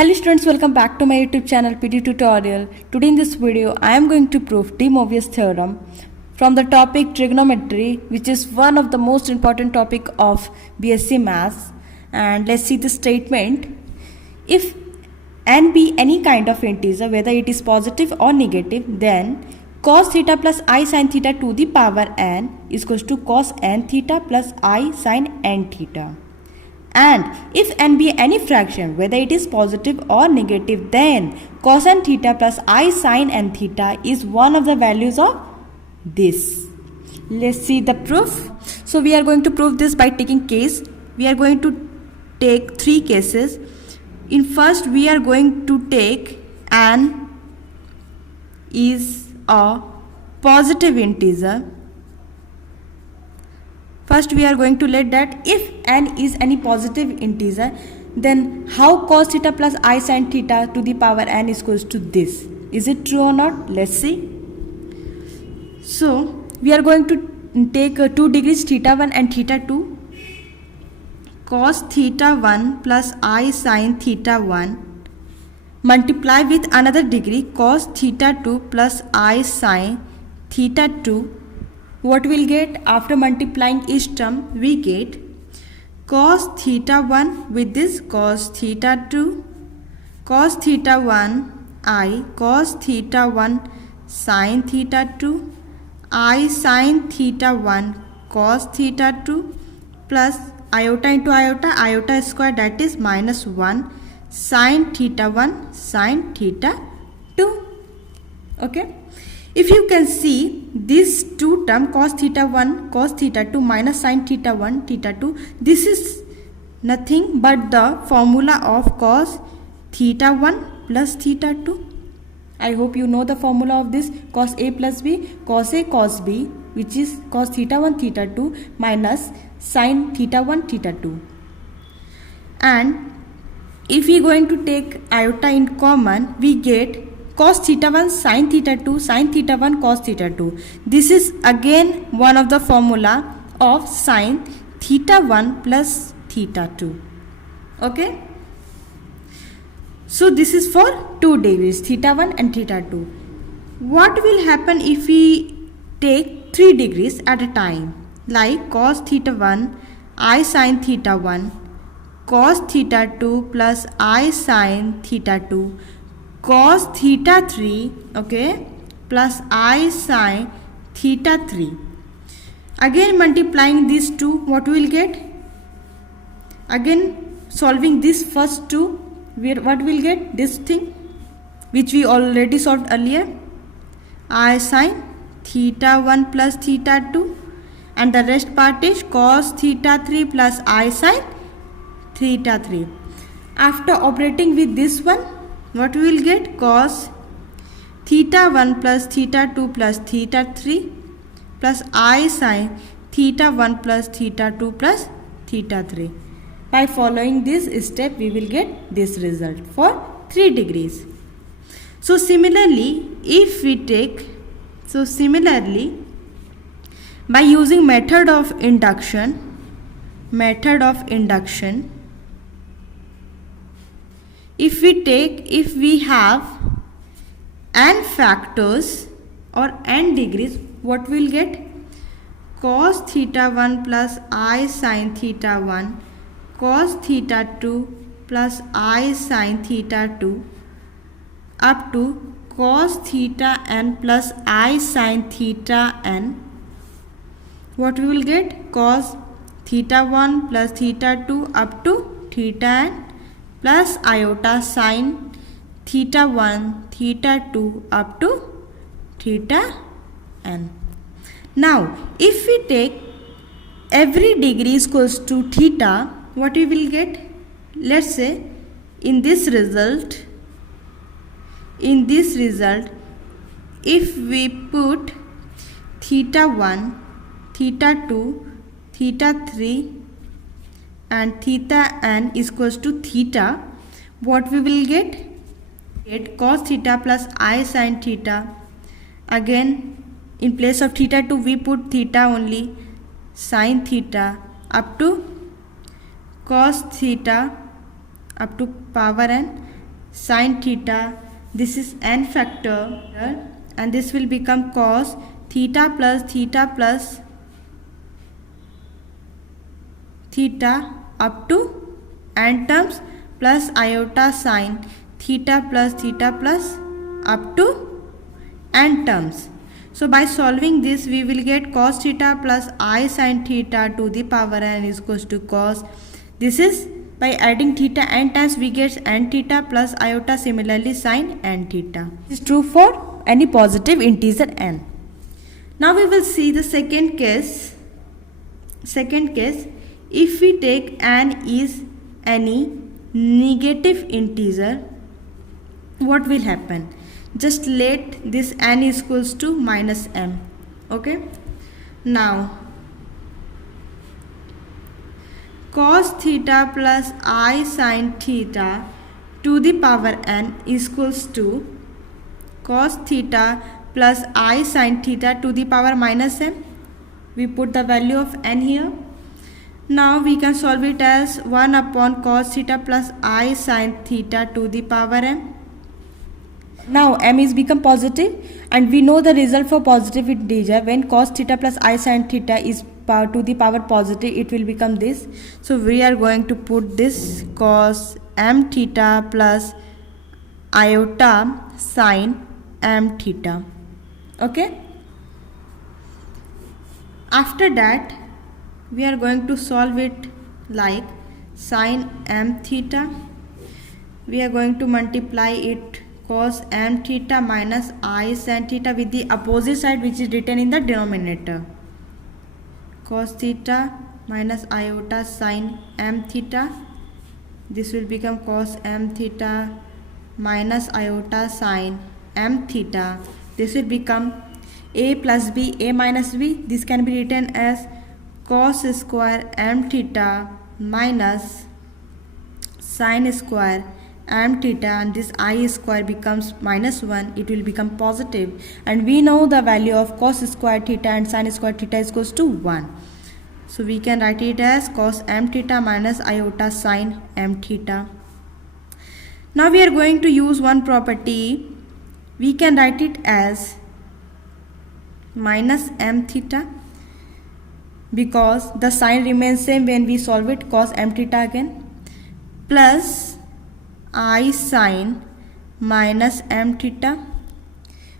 Hello students, welcome back to my YouTube channel PT Tutorial. Today in this video, I am going to prove De Moivre's theorem from the topic trigonometry, which is one of the most important topic of BSc Maths. And let's see the statement. If n be any kind of integer, whether it is positive or negative, then cos theta plus I sin theta to the power n is equals to cos n theta plus I sin n theta. And if n be any fraction, whether it is positive or negative, then cos n theta plus I sin n theta is one of the values of this. Let's see the proof. So we are going to prove this by taking case. We are going to take three cases. In first, we are going to take n is a positive integer. First, we are going to let that if n is any positive integer, then how cos theta plus I sin theta to the power n is equals to this. Is it true or not? Let's see. So, we are going to take 2 degrees theta 1 and theta 2. Cos theta 1 plus I sin theta 1 multiply with another degree cos theta 2 plus I sin theta 2. What we'll get after multiplying each term? We get cos theta 1 with this cos theta 2, cos theta 1 I, cos theta 1 sin theta 2, I sin theta 1 cos theta 2 plus iota into iota, iota square, that is minus 1 sin theta 1 sin theta 2. Okay. If you can see these two terms, cos theta 1 cos theta 2 minus sin theta 1 theta 2, this is nothing but the formula of cos theta 1 plus theta 2. I hope you know the formula of this, cos A plus B, cos A cos B, which is cos theta 1 theta 2 minus sin theta 1 theta 2. And if we are going to take iota in common, we get cos theta 1 sin theta 2 sin theta 1 cos theta 2. This is again one of the formula of sin theta 1 plus theta 2. Okay. So this is for 2 degrees, theta 1 and theta 2. What will happen if we take 3 degrees at a time? Like cos theta 1 I sin theta 1, cos theta 2 plus I sin theta 2, cos theta 3, okay, plus I sin theta 3. Again multiplying these two, what we will get? Again solving this first two, what we will get? This thing which we already solved earlier, I sin theta 1 plus theta 2, and the rest part is cos theta 3 plus I sin theta 3. After operating with this one, what we will get? Cos theta 1 plus theta 2 plus theta 3 plus I sin theta 1 plus theta 2 plus theta 3. By following this step, we will get this result for 3 degrees. So similarly, if we take, by using method of induction, if we have n factors or n degrees, what we will get? Cos theta 1 plus I sin theta 1, cos theta 2 plus I sin theta 2, up to cos theta n plus I sin theta n. What we will get? Cos theta 1 plus theta 2 up to theta n plus iota sin theta 1 theta 2 up to theta n. Now if we take every degree is equals to theta, what we will get? Let's say in this result, if we put theta 1, theta 2, theta 3 and theta n is equals to theta, what we will get? Cos theta plus I sin theta. Again in place of theta 2 we put theta only, sin theta up to cos theta up to power n sine theta, this is n factor, and this will become cos theta plus theta up to n terms plus iota sine theta plus up to n terms. So by solving this, we will get cos theta plus I sine theta to the power n is equals to cos. This is by adding theta n times, we get n theta plus iota, similarly sine n theta. This is true for any positive integer n. Now we will see the second case. If we take n is any negative integer, what will happen? Just let this n is equals to minus m. Okay. Now cos theta plus I sine theta to the power n is equals to cos theta plus I sine theta to the power minus m. We put the value of n here. Now we can solve it as 1 upon cos theta plus I sine theta to the power m. Now m is become positive, and we know the result for positive integer. When cos theta plus I sine theta is to the power positive, it will become this. So we are going to put this cos m theta plus iota sine m theta. Okay. After that, we are going to solve it like sine m theta. We are going to multiply it cos m theta minus I sin theta with the opposite side, which is written in the denominator. Cos theta minus iota sine m theta. This will become cos m theta minus iota sine m theta. This will become a plus b, a minus b. This can be written as cos square m theta minus sine square m theta, and this I square becomes minus 1. It will become positive, and we know the value of cos square theta and sine square theta is equals to 1. So we can write it as cos m theta minus iota sine m theta. Now we are going to use one property. We can write it as minus m theta, because the sign remains same when we solve it, cos m theta again, plus I sine minus m theta.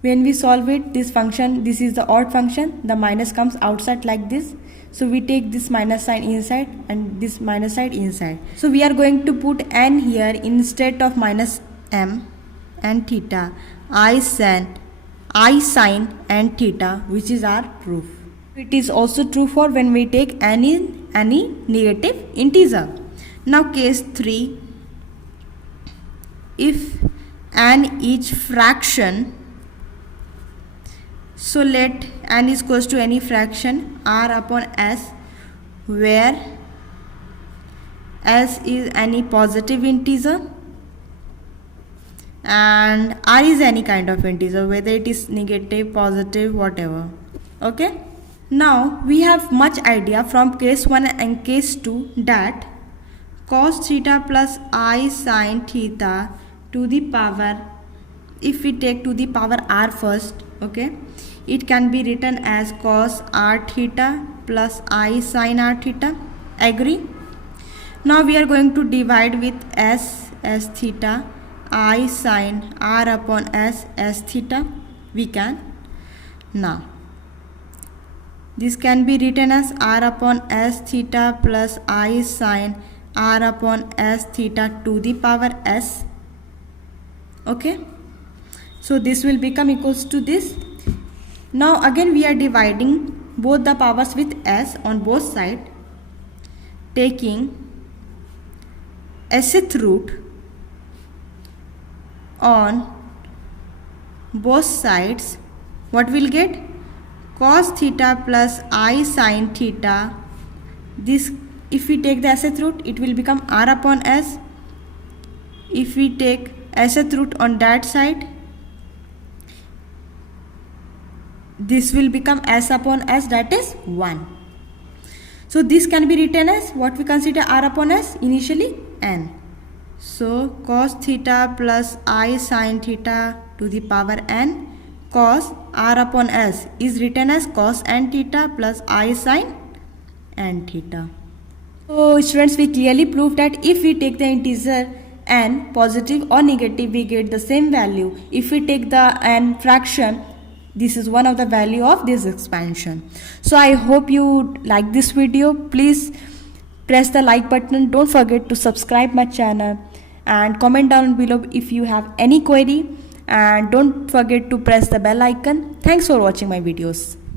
When we solve it, this function, this is the odd function, the minus comes outside like this. So we take this minus sign inside and this minus side inside. So we are going to put n here instead of minus m and theta. I sine n theta, which is our proof. It is also true for when we take any negative integer. Now case 3. If n is fraction, so let n is equals to any fraction r upon s, where s is any positive integer and r is any kind of integer, whether it is negative, positive, whatever. Okay. Now we have much idea from case 1 and case 2 that cos theta plus I sine theta to the power, if we take to the power r first, okay, it can be written as cos r theta plus I sine r theta. Agree? Now we are going to divide with s theta, I sine r upon s theta. We can. Now this can be written as r upon s theta plus I sine r upon s theta to the power s. Okay, so this will become equals to this. Now again we are dividing both the powers with s on both sides, taking sth root on both sides. What will get? Cos theta plus I sine theta. This, if we take the sth root, it will become r upon s. If we take sth root on that side, this will become s upon s, that is 1. So this can be written as what we consider r upon s, initially n. So cos theta plus I sin theta to the power n cos r upon s is written as cos n theta plus I sin n theta. So students, we clearly proved that if we take the integer n positive or negative, we get the same value. If we take the n fraction, this is one of the value of this expansion. So I hope you like this video. Please press the like button. Don't forget to subscribe my channel and comment down below if you have any query, and don't forget to press the bell icon. Thanks for watching my videos.